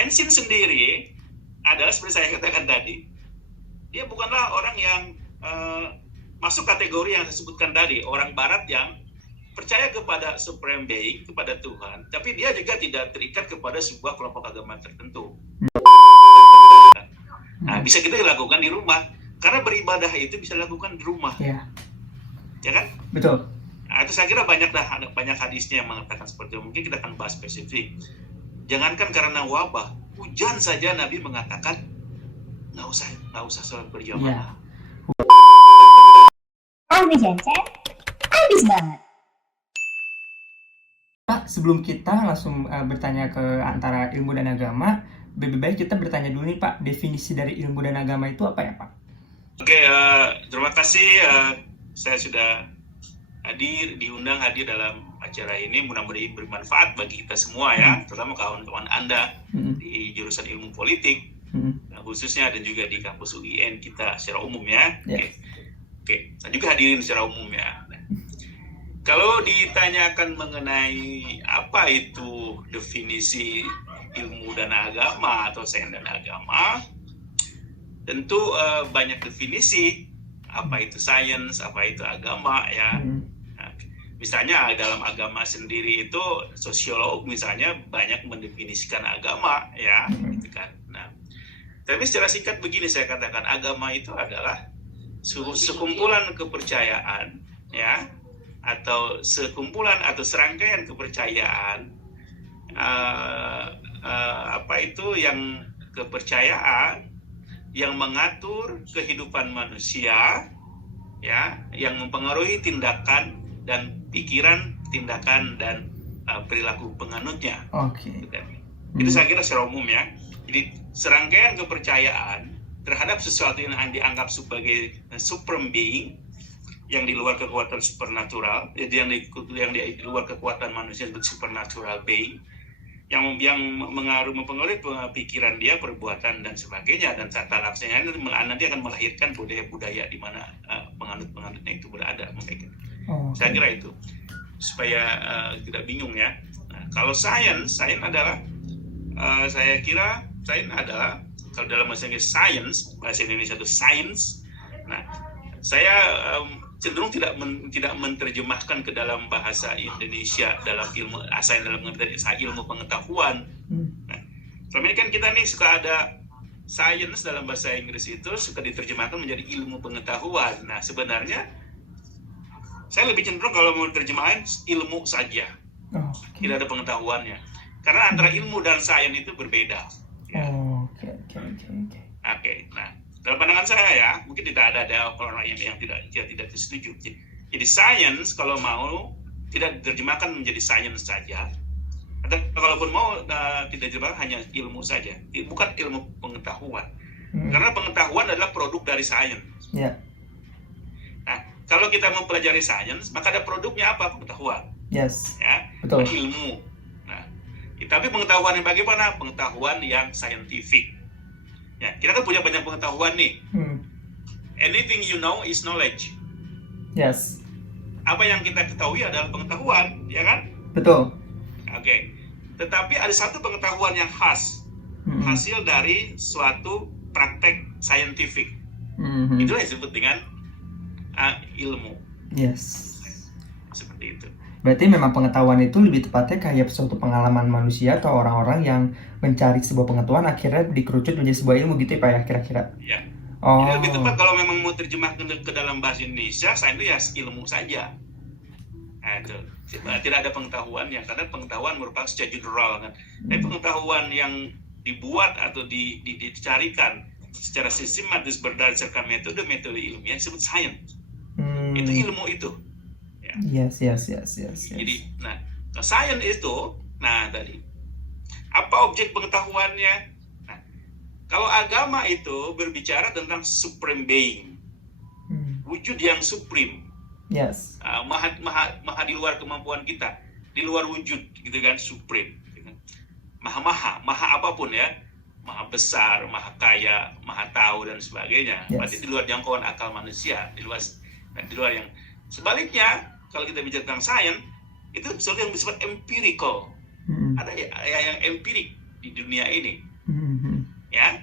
Einstein sendiri adalah seperti saya katakan tadi, dia bukanlah orang yang masuk kategori yang saya sebutkan tadi, orang Barat yang percaya kepada supreme being, kepada Tuhan, tapi dia juga tidak terikat kepada sebuah kelompok agama tertentu. Nah, bisa kita dilakukan di rumah, karena beribadah itu bisa dilakukan di rumah, ya kan? Betul. Nah, itu saya kira banyak hadisnya yang mengatakan seperti itu. Mungkin kita akan bahas spesifik. Jangankan karena wabah, hujan saja Nabi mengatakan nggak usah sholat berjamaah. Habis banget. Pak, sebelum kita langsung bertanya ke antara ilmu dan agama, lebih baik kita bertanya dulu nih Pak, definisi dari ilmu dan agama itu apa ya Pak? Oke, terima kasih. Saya sudah diundang hadir dalam acara ini, mudah-mudahan bermanfaat bagi kita semua ya, terutama kawan-kawan Anda di jurusan ilmu politik, khususnya dan juga di kampus UIN kita secara umum ya. Oke. Dan juga hadirin secara umum ya. Nah, kalau ditanyakan mengenai apa itu definisi ilmu dan agama atau sains dan agama, tentu banyak definisi apa itu sains, apa itu agama ya. Misalnya dalam agama sendiri itu sosiolog misalnya banyak mendefinisikan agama ya, gitu kan. Nah, tapi secara singkat begini saya katakan, agama itu adalah sekumpulan kepercayaan ya, atau sekumpulan atau serangkaian kepercayaan yang kepercayaan yang mengatur kehidupan manusia ya, yang mempengaruhi tindakan dan pikiran, tindakan dan perilaku penganutnya. Oke. Itu saya kira secara umum ya. Jadi serangkaian kepercayaan terhadap sesuatu yang dianggap sebagai supreme being, yang di luar kekuatan supernatural, yang di luar kekuatan manusia disebut supernatural being, yang mempengaruhi pikiran dia, perbuatan dan sebagainya, dan tata laksananya nanti akan melahirkan budaya-budaya di mana penganut-penganutnya itu berada. Saya kira itu supaya tidak bingung ya. Nah, kalau sains adalah saya kira sains adalah, kalau dalam bahasa Inggris science, bahasa Indonesia itu science. Nah, saya cenderung tidak menerjemahkan ke dalam bahasa Indonesia dalam ilmu sains dalam ilmu pengetahuan. Nah, selama ini kan kita nih suka ada science dalam bahasa Inggris itu suka diterjemahkan menjadi ilmu pengetahuan. Nah, sebenarnya saya lebih cenderung kalau mau terjemahin ilmu saja, tidak ada pengetahuannya. Karena antara ilmu dan sains itu berbeda. Ya. Oke. Nah, dalam pandangan saya ya, mungkin tidak ada orang yang tidak setuju. Jadi sains kalau mau tidak diterjemahkan menjadi sains saja, atau kalaupun mau tidak diterjemahkan hanya ilmu saja, bukan ilmu pengetahuan. Karena pengetahuan adalah produk dari sains. Yeah. Nah, kalau kita mempelajari sains, maka ada produknya apa? Pengetahuan. Yes. Ya, betul. Ilmu. Nah, tapi pengetahuan yang bagaimana? Pengetahuan yang saintifik. Ya, kita kan punya banyak pengetahuan nih. Anything you know is knowledge. Yes. Apa yang kita ketahui adalah pengetahuan, ya kan? Betul. Oke. Tetapi ada satu pengetahuan yang khas, hasil dari suatu praktek saintifik. Itulah yang disebut dengan ilmu. Yes. Seperti itu. Berarti memang pengetahuan itu lebih tepatnya kayak suatu pengalaman manusia atau orang-orang yang mencari sebuah pengetahuan akhirnya dikerucut menjadi sebuah ilmu gitu ya Pak ya, kira-kira? Ya. Jadi lebih tepat kalau memang mau terjemahkan ke dalam bahasa Indonesia, sains itu ya ilmu saja. Nah, itu. Tidak ada pengetahuan yang, karena pengetahuan merupakan secara general kan. Tapi pengetahuan yang dibuat atau dicarikan secara sistematis berdasarkan metode ilmiah disebut sains. Itu ilmu itu. Ya. Yes. Jadi, sains itu, tadi apa objek pengetahuannya? Nah, kalau agama itu berbicara tentang supreme being, wujud yang supreme. Yes. Maha di luar kemampuan kita, di luar wujud, gitu kan, supreme. Gitu kan. Maha apapun ya. Maha besar, maha kaya, maha tahu dan sebagainya. Berarti di luar jangkauan akal manusia, di luar yang sebaliknya. Kalau kita bicara tentang sains, itu sesuatu yang bersifat empirical. Ada yang empirik, di dunia ini. Mhm. Ya,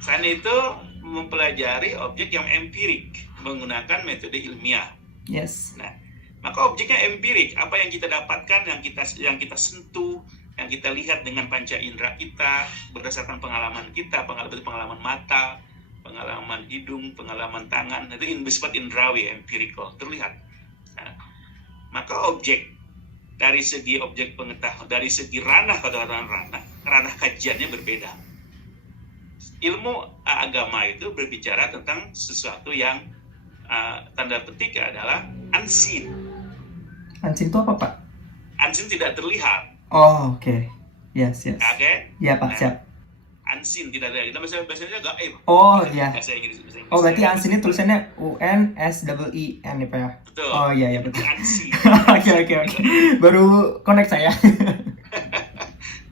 sains itu mempelajari objek yang empirik menggunakan metode ilmiah. Yes. Nah, maka objeknya empirik, apa yang kita dapatkan, yang kita sentuh, yang kita lihat dengan panca indera kita, berdasarkan pengalaman kita, pengalaman mata, pengalaman hidung, pengalaman tangan, itu bersifat indrawi, empirical, terlihat. Nah, maka objek dari segi objek pengetahuan, dari segi ranah kajiannya berbeda. Ilmu agama itu berbicara tentang sesuatu yang tanda petik adalah unseen. Unseen itu apa, Pak? Unseen tidak terlihat. Oh, oke. Yes. Oke? Iya, Pak, Nah, siap. Unseen tidak terlihat. Kita bahasanya gaib. Oh, iya. Bahasa Inggris. Oh, berarti unseen itu tulisannya UNSEEN ya, Pak ya? Betul. Oh, iya, Itu betul. unseen. Oke. Baru connect saya.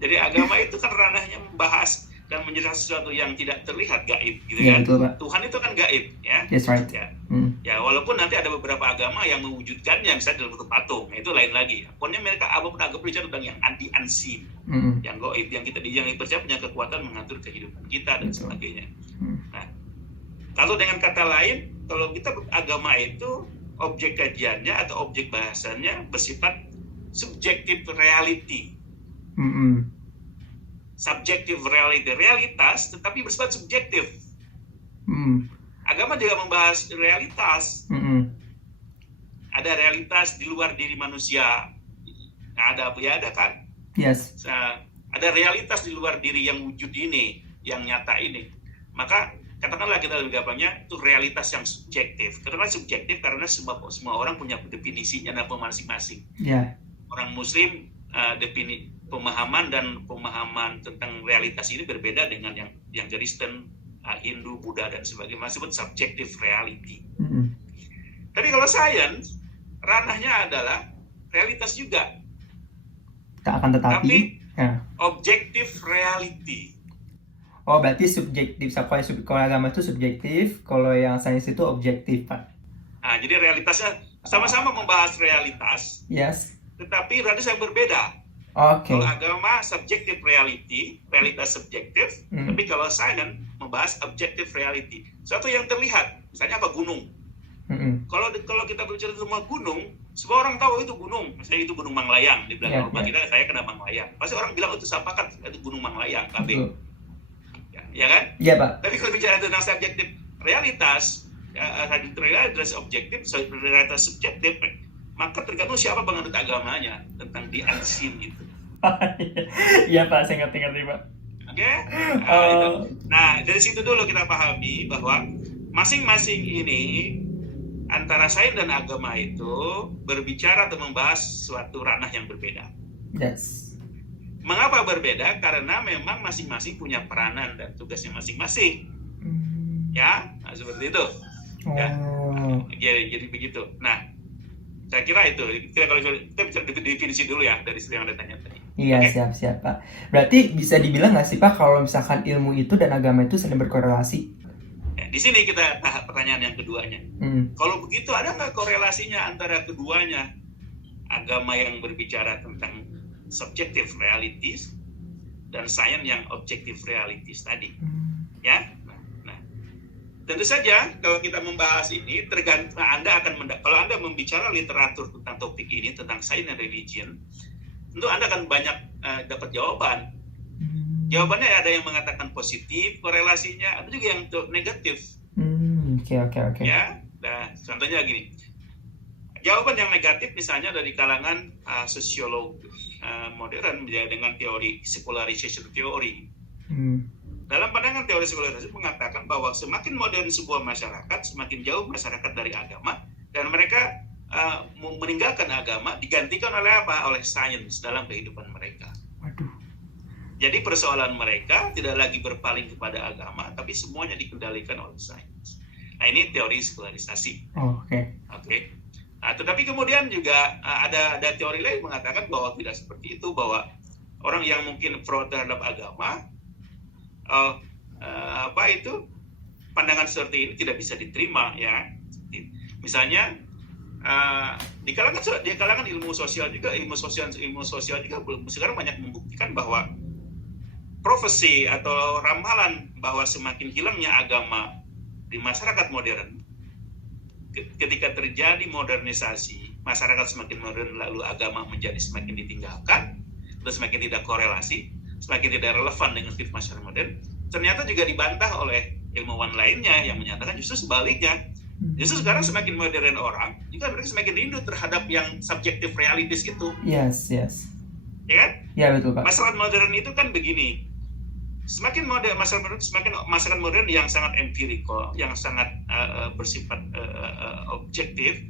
Jadi agama itu kan ranahnya membahas dan menjelaskan sesuatu yang tidak terlihat, gaib, gitu Iya, kan? betul, Pak. Tuhan itu kan gaib, ya. That's right. Ya. Hmm. Ya, walaupun nanti ada beberapa agama yang mewujudkannya misalnya dalam bentuk patung, itu lain lagi. Pokoknya mereka apapun agama bicara tentang yang unseen, Hmm. yang gaib, yang dipercaya punya kekuatan mengatur kehidupan kita dan Betul. sebagainya. Hmm. Nah, kalau dengan kata lain, kalau kita agama itu objek kajiannya atau objek bahasannya bersifat subjective reality. Hmm. Subjective reality, realitas tetapi bersifat subjektif. Hmm. Agama juga membahas realitas. Hmm. Ada realitas di luar diri manusia. Nah, ada kan? Yes. Nah, ada realitas di luar diri yang wujud ini, yang nyata ini. Maka katakanlah kita lebih gampangnya itu realitas yang subjektif. Kenapa subjektif? Karena semua orang punya definisinya dan masing-masing. Ya. Orang Muslim pemahaman tentang realitas ini berbeda dengan yang Kristen, Hindu, Buddha dan sebagainya. Disebut subjective reality. Hmm. Tapi kalau sains, ranahnya adalah realitas juga, Tak akan tetapi. tapi Ya. objective reality. Oh, berarti subjektif. Kalau agama itu subjektif, kalau yang sains itu objektif, Pak. Nah, jadi realitasnya sama-sama membahas realitas, Yes. tetapi realitas yang berbeda. Oke. Kalau agama subjective reality, realitas subjektif, Hmm. tapi kalau sains membahas objective reality, sesuatu yang terlihat. Misalnya apa? Gunung. Hmm. Kalau kita berbicara tentang gunung, semua orang tahu itu gunung. Misalnya itu Gunung Manglayang di belakang rumah kita, saya kena Manglayang. Pasti orang bilang itu siapa itu Gunung Manglayang, KB. Betul. Ya kan? Iya, Pak. Tapi kalau bicara tentang subjektif realitas, realitas objektif, realitas subjektif, maka tergantung siapa penganut agamanya tentang the unseen itu. Iya, Pak, saya ngerti, Pak. Oke? Nah, dari situ dulu kita pahami bahwa masing-masing ini antara sains dan agama itu berbicara atau membahas suatu ranah yang berbeda. Yes. Mengapa berbeda? Karena memang masing-masing punya peranan dan tugasnya masing-masing. Ya, nah, seperti itu. Ya. Oh. Jadi begitu. Nah, saya kira itu. Kalau kita bisa definisi dulu ya dari yang Anda tanya tadi. Iya, Oke? siap, Pak. Berarti bisa dibilang nggak sih, Pak, kalau misalkan ilmu itu dan agama itu saling berkorelasi? Ya, di sini kita tahap pertanyaan yang keduanya. Kalau begitu, ada nggak korelasinya antara keduanya? Agama yang berbicara tentang subjective realities dan sains yang objective realities tadi. Ya. Nah, tentu saja kalau kita membahas ini tergantung kalau Anda membicara literatur tentang topik ini tentang sains dan religion, tentu Anda akan banyak dapat jawaban. Jawabannya ada yang mengatakan positif korelasinya, ada juga yang negatif. Oke. Ya, nah, contohnya gini. Jawaban yang negatif misalnya dari kalangan sosiolog modern dengan teori secularization theory. Dalam pandangan teori secularization mengatakan bahwa semakin modern sebuah masyarakat, semakin jauh masyarakat dari agama, dan mereka meninggalkan agama digantikan oleh apa? Oleh sains dalam kehidupan mereka. Waduh. Jadi persoalan mereka tidak lagi berpaling kepada agama, tapi semuanya dikendalikan oleh sains. Nah, ini teori sekularisasi. Oke. Nah, tetapi kemudian juga ada teori lain mengatakan bahwa tidak seperti itu, bahwa orang yang mungkin pro terhadap agama, pandangan seperti ini tidak bisa diterima, ya. Misalnya di kalangan ilmu sosial juga sekarang banyak membuktikan bahwa profesi atau ramalan bahwa semakin hilangnya agama di masyarakat modern, ketika terjadi modernisasi, masyarakat semakin modern lalu agama menjadi semakin ditinggalkan, dan semakin tidak korelasi, semakin tidak relevan dengan kehidupan masyarakat modern, ternyata juga dibantah oleh ilmuwan lainnya yang menyatakan justru sebaliknya. Justru sekarang semakin modern orang, juga mereka semakin rindu terhadap yang subjektif realitis itu. Yes. Ya kan? Ya betul Pak. Masyarakat modern itu kan begini, semakin modern masyarakat modern yang sangat empirical, yang sangat bersifat objektif,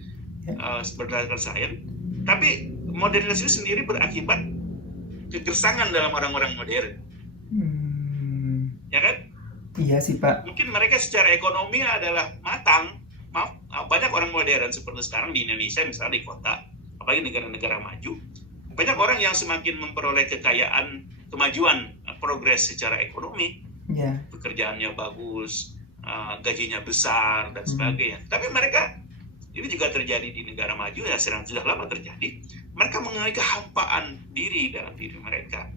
berdasarkan sains. Tapi modernisasi itu sendiri berakibat kegersangan dalam orang-orang modern. Ya kan? Iya sih Pak. Mungkin mereka secara ekonomi adalah matang. Banyak orang modern seperti sekarang di Indonesia, misalnya di kota, apalagi negara-negara maju, banyak orang yang semakin memperoleh kekayaan, kemajuan, progres secara ekonomi, pekerjaannya bagus, gajinya besar dan sebagainya. Tapi mereka, ini juga terjadi di negara maju ya, sudah lama terjadi. Mereka mengalami kehampaan diri dalam diri mereka.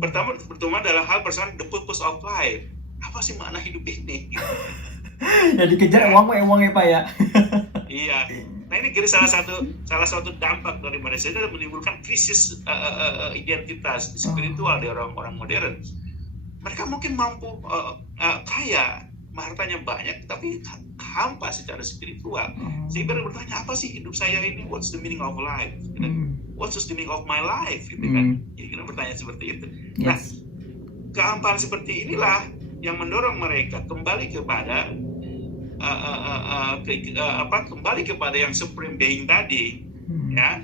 Pertama adalah hal persoalan the purpose of life. Apa sih makna hidup ini? Gitu. Ya dikejar uangnya Pak ya. Iya. Nah ini salah satu dampak dari modernisasi adalah menimbulkan krisis identitas spiritual di orang-orang modern. Mereka mungkin mampu kaya, hartanya banyak, tapi hampa secara spiritual. Sehingga bertanya, apa sih hidup saya ini? What's the meaning of life? What's the meaning of my life? Gitu kan? Jadi kita bertanya seperti itu. Nah, kehampaan seperti inilah yang mendorong mereka kembali kepada kembali kepada yang supreme being tadi, ya.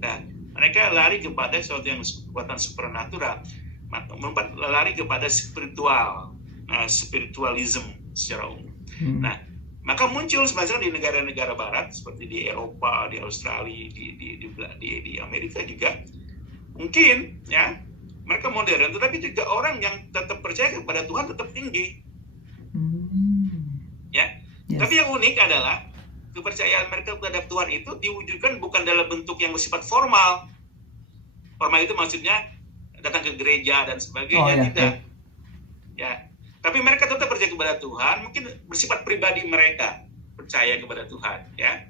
Nah, mereka lari kepada sesuatu yang kekuatan supernatural, lari kepada spiritualism secara umum. Nah, maka muncul sebenarnya di negara-negara Barat seperti di Eropa, di Australia, di Amerika juga, mungkin, ya, mereka modern, tetapi juga orang yang tetap percaya kepada Tuhan tetap tinggi, ya. Tapi yang unik adalah kepercayaan mereka terhadap Tuhan itu diwujudkan bukan dalam bentuk yang bersifat formal. Formal itu maksudnya datang ke gereja dan sebagainya, tidak. Ya. Tapi mereka tetap percaya kepada Tuhan, mungkin bersifat pribadi mereka percaya kepada Tuhan, ya.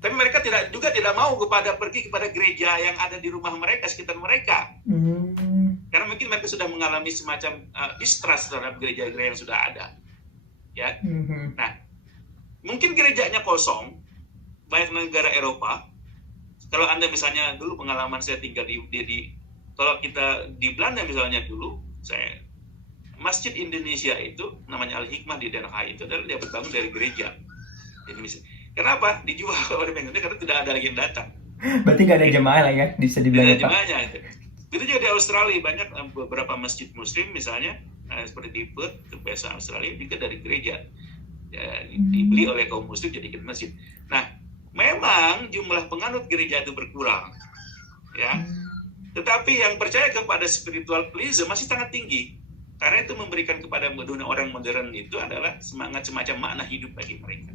Tapi mereka tidak mau pergi kepada gereja yang ada di rumah mereka, sekitar mereka. Karena mungkin mereka sudah mengalami semacam distrust terhadap gereja-gereja yang sudah ada. Ya. Nah, mungkin gerejanya kosong, banyak negara Eropa. Kalau Anda misalnya dulu pengalaman saya tinggal kalau kita di Belanda misalnya dulu, Masjid Indonesia itu namanya Al-Hikmah di Den Haag itu adalah dia berbangun dari gereja Indonesia. Kenapa? Dijual oleh Indonesia karena tidak ada lagi yang datang. Berarti nggak ada jemaah lah ya, bisa dibilang Pak. Jemaahnya itu. Itu juga di Australia banyak beberapa masjid Muslim misalnya seperti di Perth, kebiasaan Australia juga dari gereja. Ya, dibeli oleh kaum muslim jadi masjid. Nah, memang jumlah penganut gereja itu berkurang, ya. Tetapi yang percaya kepada spiritualism masih sangat tinggi, karena itu memberikan kepada orang modern itu adalah semangat semacam makna hidup bagi mereka.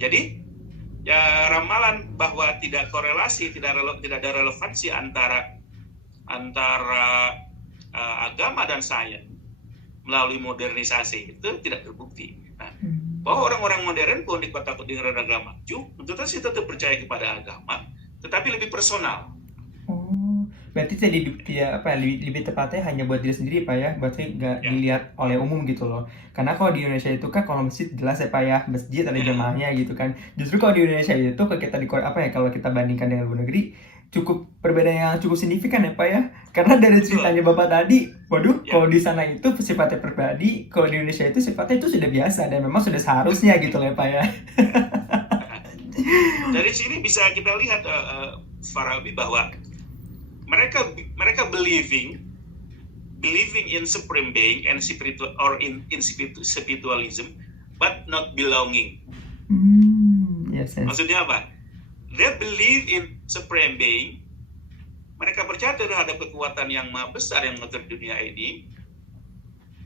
Jadi, ya ramalan bahwa tidak korelasi, tidak ada relevansi antara agama dan sains melalui modernisasi itu tidak terbukti. Nah, bahwa orang-orang modern pun di kota-kota di negara maju, tentu saja tetap percaya kepada agama, tetapi lebih personal. Berarti lebih tepatnya hanya buat diri sendiri Pak ya, berarti nggak dilihat oleh umum gitu loh. Karena kalau di Indonesia itu kan kalau masjid jelas ya Pak ya, masjid ada jemaahnya gitu kan. Justru kalau di Indonesia itu kalau kita bandingkan dengan luar negeri, cukup perbedaan yang cukup signifikan ya Pak ya. Karena dari ceritanya Bapak tadi, kalau di sana itu sifatnya pribadi, kalau di Indonesia itu sifatnya itu sudah biasa dan memang sudah seharusnya gitu lah Pak ya. Dari sini bisa kita lihat Farabi bahwa mereka believing in supreme being and spiritual or in spiritualism, but not belonging. Yes. Maksudnya apa? They believe in supreme being. Mereka percaya terhadap kekuatan yang maha besar yang mengatur dunia ini.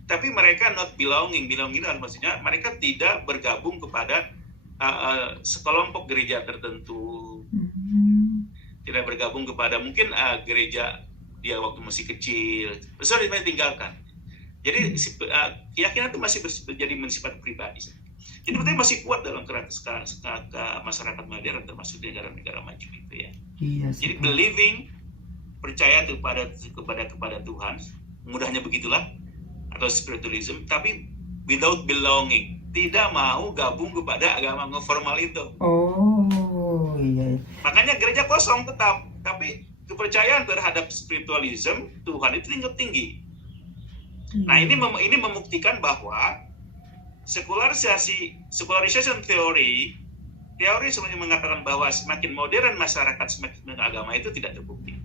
Tapi mereka not belonging. Belonging itu maksudnya mereka tidak bergabung kepada sekelompok gereja tertentu. Tidak bergabung kepada mungkin gereja dia waktu masih kecil, besar dia tinggalkan. Jadi keyakinan itu masih jadi bersifat pribadi. Jadi berarti masih kuat dalam masyarakat modern termasuk di negara-negara maju itu ya. Iya Jadi sih. believing, percaya kepada Tuhan, mudahnya begitulah, atau spiritualism, tapi without belonging, tidak mau gabung kepada agama formal itu. Oh iya. Makanya gereja kosong tetap, tapi kepercayaan terhadap spiritualism Tuhan itu tinggi. Nah ini membuktikan bahwa secularization teori sebenarnya mengatakan bahwa semakin modern masyarakat semakin agama itu tidak terbukti.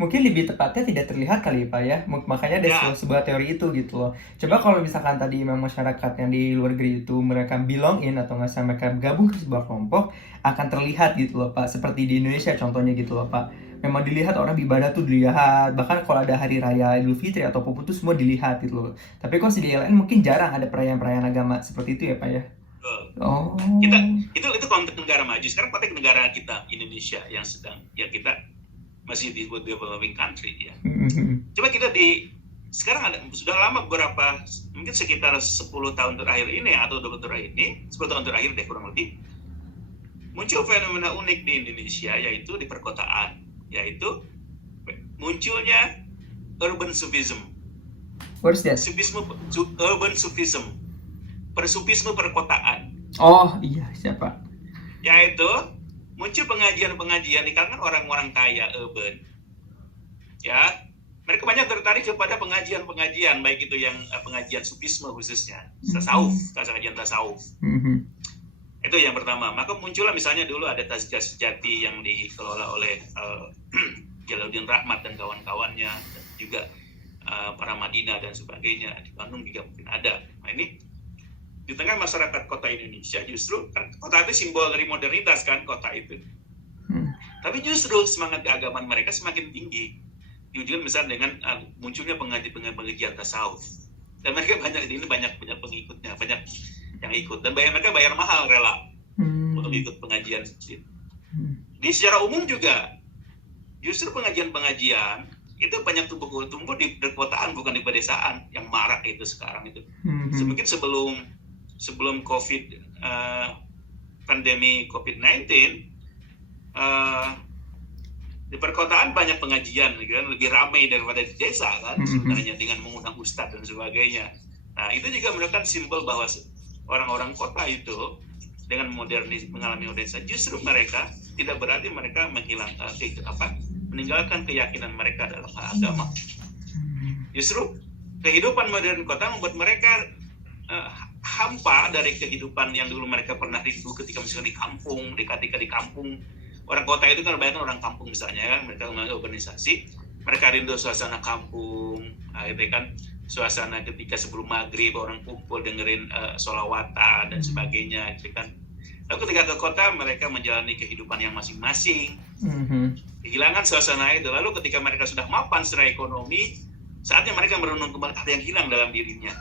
Mungkin lebih tepatnya tidak terlihat kali Pak ya, makanya ada sebuah teori itu gitu loh. Coba kalau misalkan tadi memang masyarakat yang di luar negeri itu mereka belong in atau nggak mereka gabung ke sebuah kelompok, akan terlihat gitu loh Pak, seperti di Indonesia contohnya gitu loh Pak. Memang dilihat orang ibadah tuh dilihat, bahkan kalau ada hari raya Idul Fitri atau apapun tuh semua dilihat gitu loh. Tapi kok di lain mungkin jarang ada perayaan-perayaan agama seperti itu ya Pak ya. Oh. Itu konteks negara maju. Sekarang konteks negara kita Indonesia yang sedang kita masih di developing country ya. Coba kita sekarang sudah lama mungkin sekitar 10 tahun terakhir ini atau 20 tahun terakhir ini, 10 tahun terakhir deh kurang lebih, muncul fenomena unik di Indonesia yaitu di perkotaan, yaitu munculnya urban sufism. What is that? Urban sufism. Persufisme perkotaan. Oh iya, siapa? Yaitu muncul pengajian-pengajian di kalangan orang-orang kaya urban. Ya, mereka banyak tertarik kepada pengajian-pengajian, baik itu yang pengajian sufisme khususnya, tasawuf, kajian tasawuf. Itu yang pertama. Maka muncullah misalnya dulu ada Tazkiyah Sejati yang dikelola oleh Jalaluddin Rahmat dan kawan-kawannya, dan juga para Madinah dan sebagainya. Di Bandung juga mungkin ada. Nah ini di tengah masyarakat kota Indonesia justru kan kota itu simbol dari modernitas kan kota itu. Tapi justru semangat keagamaan mereka semakin tinggi. Diwujudkan misalnya dengan munculnya pengajian tasawuf. Dan mereka banyak pengikutnya, banyak yang ikut, dan mereka bayar mahal rela untuk ikut pengajian seperti itu. Di secara umum juga justru pengajian itu banyak tumbuh di perkotaan bukan di pedesaan yang marak itu sekarang itu. Mungkin sebelum pandemi COVID-19, di perkotaan banyak pengajian, kan lebih ramai daripada di desa kan sebenarnya, dengan mengundang ustadz dan sebagainya. Nah itu juga merupakan simbol bahwa orang-orang kota itu dengan mengalami modernisasi, justru mereka tidak berarti mereka meninggalkan keyakinan mereka dalam agama. Justru kehidupan modern kota membuat mereka hampa dari kehidupan yang dulu mereka pernah rindu ketika misalnya di kampung, ketika di kampung. Orang kota itu kan banyak orang kampung misalnya kan, mereka mengalami urbanisasi, mereka rindu suasana kampung, itu kan suasana ketika sebelum maghrib orang kumpul dengerin sholawatan dan sebagainya, gitu kan. Lalu ketika ke kota mereka menjalani kehidupan yang masing-masing, kehilangan suasana itu. Lalu ketika mereka sudah mapan secara ekonomi, saatnya mereka merenung kembali apa yang hilang dalam dirinya.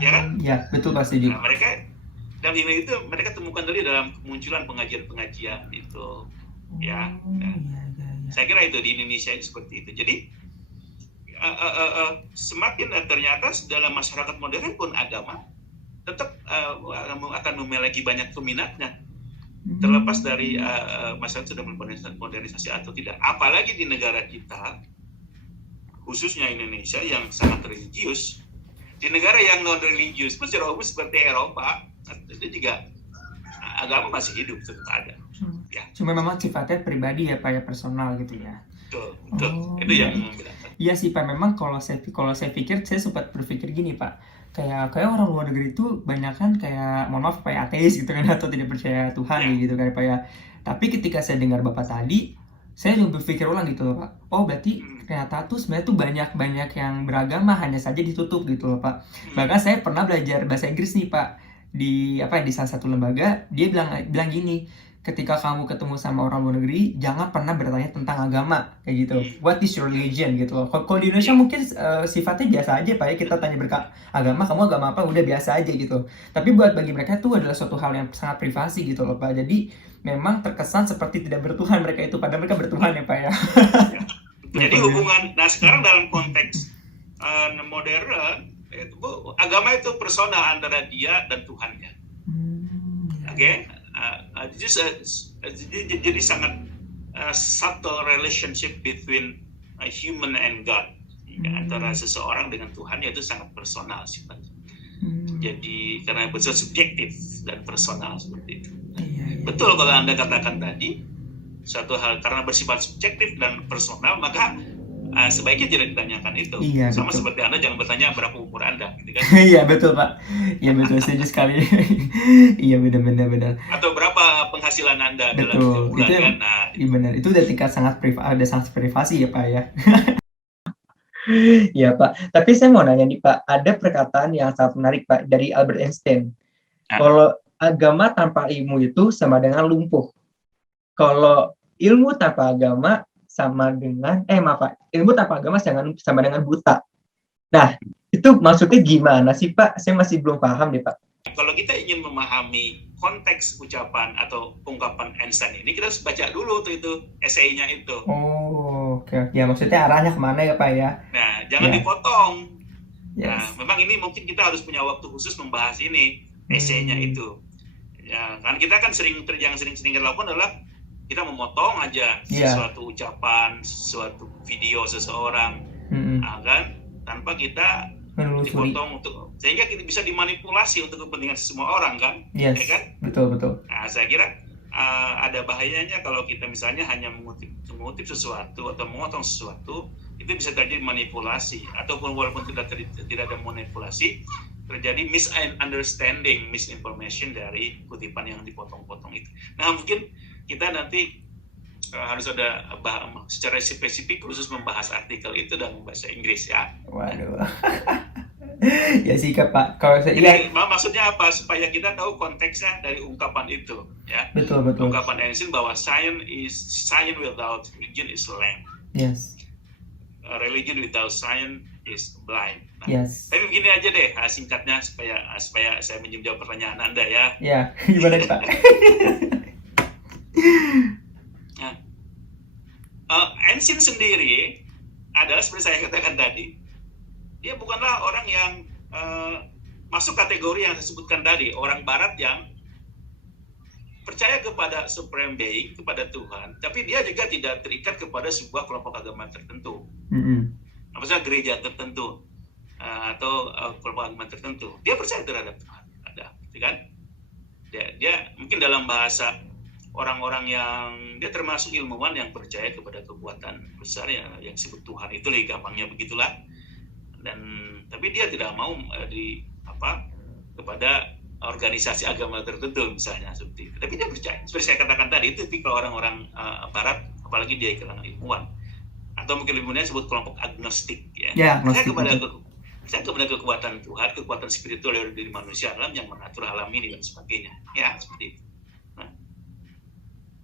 Ya kan? Ya, betul pasti juga. Nah, mereka dalam ini itu mereka temukan tadi dalam kemunculan pengajian-pengajian itu. Ya. Saya kira itu di Indonesia itu seperti itu. Jadi semakin ternyata dalam masyarakat modern pun agama tetap akan memiliki banyak peminatnya. Terlepas dari masyarakat sudah modernisasi atau tidak. Apalagi di negara kita, khususnya Indonesia yang sangat religius. Di negara yang non-religius pun secara umum seperti Eropa, itu juga agama masih hidup, tetap ada. Ya. Cuma memang sifatnya pribadi ya Pak ya, personal gitu ya. Betul. Itu yang membedakan. Iya sih Pak, memang kalau saya pikir, saya sempat berpikir gini Pak, kayak orang luar negeri itu banyak kan kayak, mohon maaf Pak ya, ateis gitu kan, atau tidak percaya Tuhan gitu kan Pak ya. Tapi ketika saya dengar Bapak tadi, saya juga berpikir ulang gitu loh Pak. Oh berarti ternyata tuh sebenarnya tuh banyak yang beragama, hanya saja ditutup gitu loh Pak. Bahkan saya pernah belajar bahasa Inggris nih Pak di salah satu lembaga. Dia bilang gini, ketika kamu ketemu sama orang luar negeri, jangan pernah bertanya tentang agama kayak gitu. What is your religion gitu loh. Kalau di Indonesia mungkin sifatnya biasa aja Pak ya, kita tanya agama, kamu agama apa, udah biasa aja gitu. Tapi bagi mereka itu adalah suatu hal yang sangat privasi gitu loh Pak. Jadi memang terkesan seperti tidak bertuhan mereka itu, padahal mereka bertuhan ya Pak ya. Jadi hubungan, nah sekarang dalam konteks modern itu agama itu personal antara dia dan Tuhannya. Oke, jadi sangat subtle relationship between human and God, antara seseorang dengan Tuhan, yaitu sangat personal sifatnya. Jadi karena betul subjektif dan personal seperti itu. Betul kalau Anda katakan tadi, suatu hal karena bersifat subjektif dan personal, maka sebaiknya tidak ditanyakan itu. Sama betul. Seperti Anda jangan bertanya berapa umur Anda, gitu kan? Iya betul Pak. Iya betul, setuju sekali. Iya benar. Atau berapa penghasilan Anda betul. dalam bulan Itu, kan? Iya benar. Itu udah tingkat sangat privasi ya Pak ya. Iya Pak. Tapi saya mau nanya nih Pak, ada perkataan yang sangat menarik Pak dari Albert Einstein. Kalau agama tanpa ilmu itu sama dengan lumpuh. Kalau ilmu tanpa agama sama dengan ilmu tanpa agama sama dengan buta. Nah, itu maksudnya gimana sih Pak? Saya masih belum paham deh Pak. Kalau kita ingin memahami konteks ucapan atau ungkapan Einstein ini, kita harus baca dulu tuh itu esainya itu. Oh, oke. Ya maksudnya arahnya kemana ya Pak ya? Nah, jangan dipotong. Yes. Nah, memang ini mungkin kita harus punya waktu khusus membahas ini esainya itu. Ya, kan kita kan yang sering kita lakukan adalah kita memotong aja sesuatu ucapan, sesuatu video seseorang, kan tanpa kita dipotong sehingga kita bisa dimanipulasi untuk kepentingan semua orang kan, ya kan? Betul. Nah, saya kira ada bahayanya kalau kita misalnya hanya mengutip sesuatu atau memotong sesuatu, itu bisa terjadi manipulasi, ataupun walaupun tidak ada manipulasi, terjadi misunderstanding, misinformation dari kutipan yang dipotong-potong itu. Nah, mungkin kita nanti harus ada secara spesifik khusus membahas artikel itu dalam bahasa Inggris ya. Waduh. Ya sih Pak. Kalau saya maksudnya apa? Supaya kita tahu konteksnya dari ungkapan itu, ya. Betul. Ungkapan Einstein bahwa science without religion is lame. Yes. Religion without science is blind. Nah, yes. Tapi begini aja deh singkatnya supaya saya menjawab pertanyaan Anda ya. Ya, gimana Pak? Einstein sendiri adalah seperti saya katakan tadi, dia bukanlah orang yang masuk kategori yang saya sebutkan tadi, orang Barat yang percaya kepada supreme being, kepada Tuhan, tapi dia juga tidak terikat kepada sebuah kelompok agama tertentu, maksudnya gereja tertentu atau kelompok agama tertentu. Dia percaya terhadap Tuhan, kan? Dia mungkin dalam bahasa orang-orang yang dia termasuk ilmuwan yang percaya kepada kekuatan besar yang disebut Tuhan, itu lebih gampangnya begitulah. Tapi dia tidak mau kepada organisasi agama tertentu misalnya seperti itu. Tapi dia percaya. Seperti saya katakan tadi, itu tipikal orang-orang Barat, apalagi dia kalangan ilmuwan, atau mungkin ilmunya disebut kelompok agnostik ya. Percaya kepada kekuatan Tuhan, kekuatan spiritual dari diri manusia alam yang mengatur alam ini dan sebagainya. Ya seperti itu.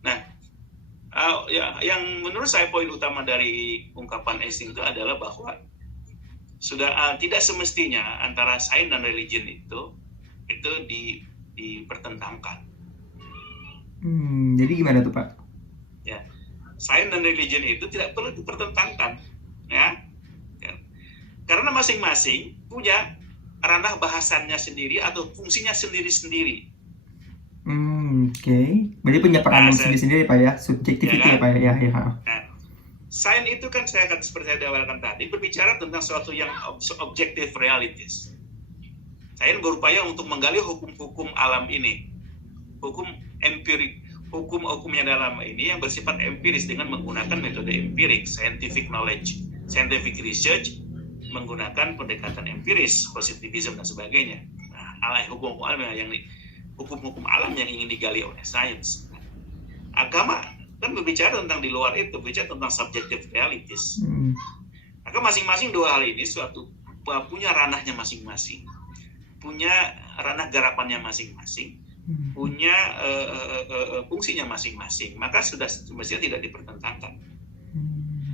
Nah, yang menurut saya poin utama dari ungkapan Einstein itu adalah bahwa sudah tidak semestinya antara sains dan religion itu dipertentangkan. Jadi gimana tuh Pak? Ya, sains dan religion itu tidak perlu dipertentangkan, ya. Karena masing-masing punya ranah bahasannya sendiri atau fungsinya sendiri-sendiri. Oke. Berarti punya peranan sendiri-sendiri Pak ya, subjektivitas ya, Pak ya. Nah, sains itu kan seperti saya awalkan tadi berbicara tentang sesuatu yang objective realities. Sains berupaya untuk menggali hukum-hukum alam ini, hukum empirik, hukum-hukum yang dalam ini yang bersifat empiris dengan menggunakan metode empirik, scientific knowledge, scientific research menggunakan pendekatan empiris, positivism dan sebagainya. Nah, hukum-hukum alam yang ingin digali oleh sains. Agama kan berbicara tentang di luar itu, berbicara tentang subjective realities. Maka masing-masing dua hal ini punya ranahnya masing-masing, punya ranah garapannya masing-masing, punya fungsinya masing-masing. Maka sudah semestinya tidak dipertentangkan.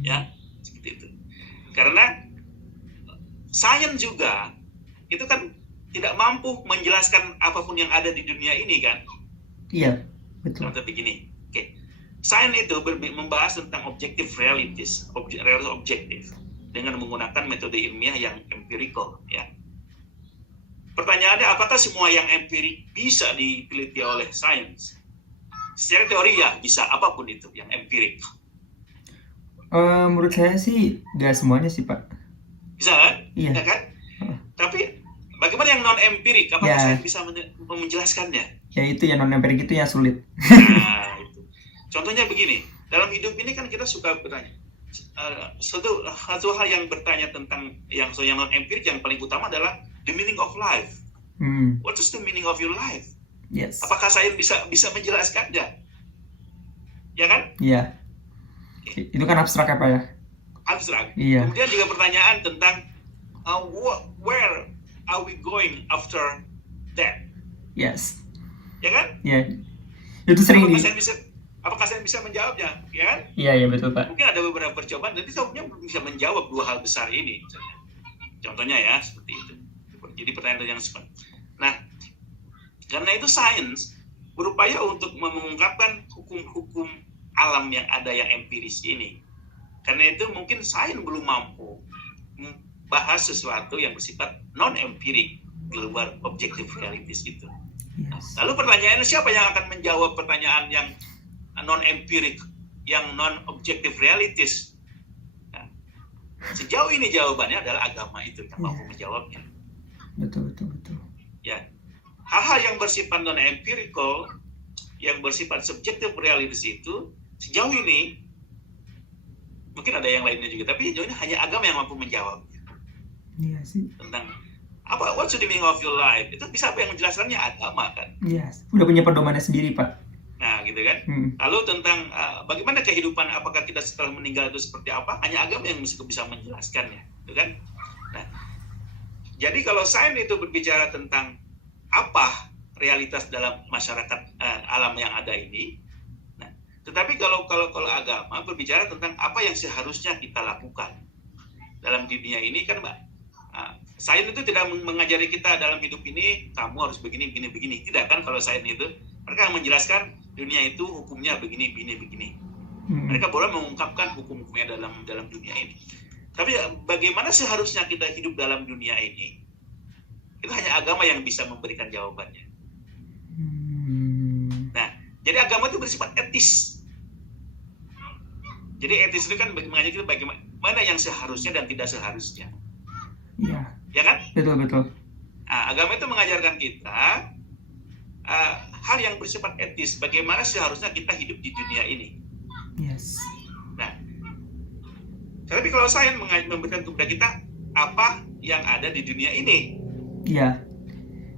Ya, seperti itu. Karena sains juga itu kan tidak mampu menjelaskan apapun yang ada di dunia ini kan? Iya, betul. Tapi begini, sains itu membahas tentang objective realities, realitas objektif. dengan menggunakan metode ilmiah yang empirical, ya. Pertanyaannya, apakah semua yang empirik bisa diteliti oleh sains? Secara teori ya bisa, apapun itu yang empirik. Menurut saya sih nggak semuanya sih Pak. Bisa kan? Iya. Ya kan? Tapi bagaimana yang non empirik? Apakah Ya. sains bisa menjelaskannya? Ya itu yang non empirik itu yang sulit. Nah, itu. Contohnya begini, dalam hidup ini kan kita suka bertanya. Satu hal yang bertanya tentang yang non empirik yang paling utama adalah the meaning of life. What is the meaning of your life? Yes. Apakah sains bisa menjelaskannya? Ya kan? Iya. Itu kan abstrak ya Pak ya? Abstrak. Iya. Kemudian juga pertanyaan tentang where are we going after death? Yes. Ya kan? Iya. Itu sering Apakah saya bisa menjawabnya? Ya kan? Iya betul Pak. Mungkin ada beberapa percobaan, dan jawabnya bisa menjawab dua hal besar ini. Misalnya. Contohnya ya, seperti itu. Jadi pertanyaan yang sempat. Nah, karena itu sains berupaya untuk mengungkapkan hukum-hukum alam yang ada yang empiris ini. Karena itu mungkin sains belum mampu membahas sesuatu yang bersifat non-empirik di luar objective realities itu. Yes. Lalu pertanyaannya, siapa yang akan menjawab pertanyaan yang non-empirik, yang non-objective realities? Nah, sejauh ini jawabannya adalah agama itu yang mampu menjawabnya. Betul. Ya, hal-hal yang bersifat non-empirical, yang bersifat subjective realities itu sejauh ini mungkin ada yang lainnya juga, tapi sejauh ini hanya agama yang mampu menjawab. Iya sih. Tentang apa, what's the meaning of your life? Itu bisa apa yang menjelaskannya? Agama kan. Yes. Udah punya pedomannya sendiri Pak. Nah, gitu kan. Lalu tentang bagaimana kehidupan, apakah kita setelah meninggal itu seperti apa? Hanya agama yang bisa menjelaskannya, gitu kan. Nah, jadi kalau sains itu berbicara tentang apa realitas dalam masyarakat alam yang ada ini, nah, tetapi kalau agama berbicara tentang apa yang seharusnya kita lakukan dalam dunia ini, kan Mbak, sains itu tidak mengajari kita dalam hidup ini kamu harus begini, tidak kan. Kalau sains itu mereka menjelaskan dunia itu hukumnya begini. Mereka boleh mengungkapkan hukum-hukumnya dalam dunia ini. Tapi bagaimana seharusnya kita hidup dalam dunia ini? Itu hanya agama yang bisa memberikan jawabannya. Nah, jadi agama itu bersifat etis. Jadi etis itu kan mengajari kita bagaimana yang seharusnya dan tidak seharusnya. Iya. Ya kan? Betul. Nah, agama itu mengajarkan kita hal yang bersifat etis, bagaimana seharusnya kita hidup di dunia ini. Yes. Nah, tapi kalau sains memberikan kepada kita apa yang ada di dunia ini, Iya.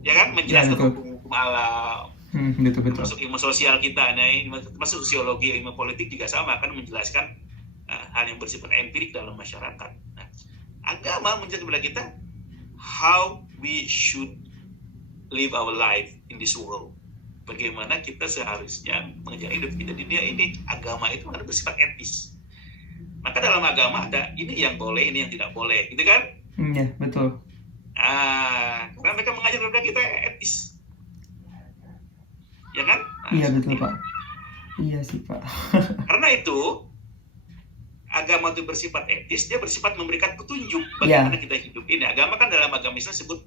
ya kan, menjelaskan Ya, hukum alam, betul. termasuk ilmu sosial kita, termasuk sosiologi, ilmu politik juga sama, kan menjelaskan hal yang bersifat empirik dalam masyarakat. Nah, agama menjelaskan kepada kita how we should live our life in this world. Bagaimana kita seharusnya menjalani hidup kita di dunia ini. Agama itu harus bersifat etis. Maka dalam agama ada ini yang boleh, ini yang tidak boleh, gitu kan? Iya, betul. Karena mereka mengajar kepada kita etis, ya kan? Iya betul Pak. Iya sih Pak. Karena itu agama itu bersifat etis, dia bersifat memberikan petunjuk bagaimana kita hidup ini. Agama kan dalam agama Islam disebut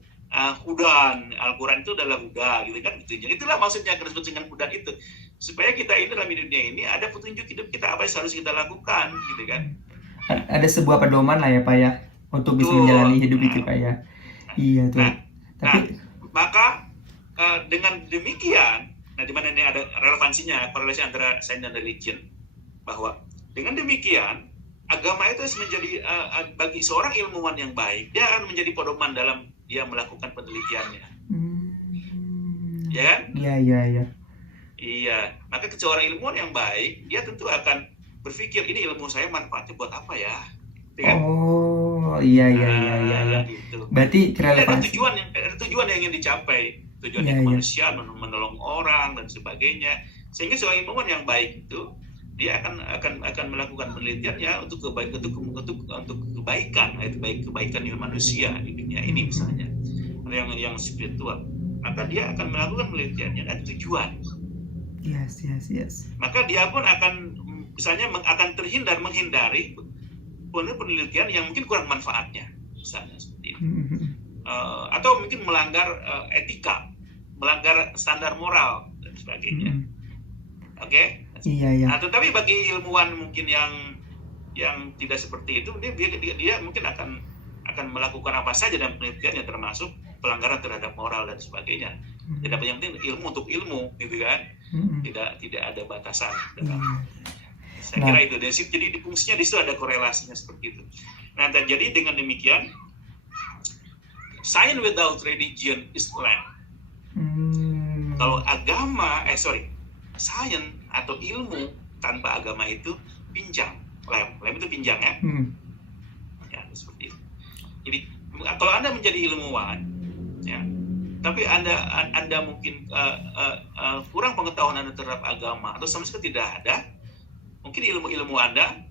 hudan, Al-Quran itu adalah huda, gitu kan? Petunjuk. Itulah maksudnya disebut dengan hudan itu, supaya kita ini dalam hidupnya ini ada petunjuk hidup kita, apa yang harus kita lakukan, gitu kan? Ada sebuah pedoman lah ya Pak ya, untuk bisa menjalani hidup itu Pak ya. Iya tuh. Tapi maka dengan demikian, di mana ini ada relevansinya, korelasi antara sains dan religion, bahwa dengan demikian agama itu harus menjadi bagi seorang ilmuwan yang baik, dia akan menjadi pedoman dalam dia melakukan penelitiannya. Ya kan? Iya. Iya, maka seorang ilmuwan yang baik, dia tentu akan berpikir, ini ilmu saya manfaatnya buat apa ya? Kan? Oh, iya. Gitu. Berarti relevansi. Ada tujuan yang ingin dicapai, tujuan kemanusiaan, menolong orang dan sebagainya. Sehingga seorang ilmuwan yang baik itu dia akan melakukan penelitiannya untuk kebaikan, itu baik kebaikan manusia di dunia ini misalnya, yang spiritual. Maka dia akan melakukan penelitiannya dan tujuan. Yes. Maka dia pun akan misalnya menghindari penelitian yang mungkin kurang manfaatnya, misalnya seperti itu. Hmm. Atau mungkin melanggar etika, melanggar standar moral dan sebagainya. Hmm. Oke. Iya, Nah, tetapi bagi ilmuwan mungkin yang tidak seperti itu, dia mungkin akan melakukan apa saja dalam penelitiannya, termasuk pelanggaran terhadap moral dan sebagainya. Tidak yang penting ilmu untuk ilmu, gitu kan? Tidak ada batasan. Saya kira itu. Jadi di fungsinya di situ ada korelasinya seperti itu. Nah, dan jadi dengan demikian, science without religion is lamb. Kalau science atau ilmu tanpa agama itu pinjang. Lem itu pinjang ya. Ya, seperti itu. Jadi kalau Anda menjadi ilmuwan, ya, tapi Anda mungkin kurang pengetahuan Anda terhadap agama atau sama sekali tidak ada, mungkin ilmu Anda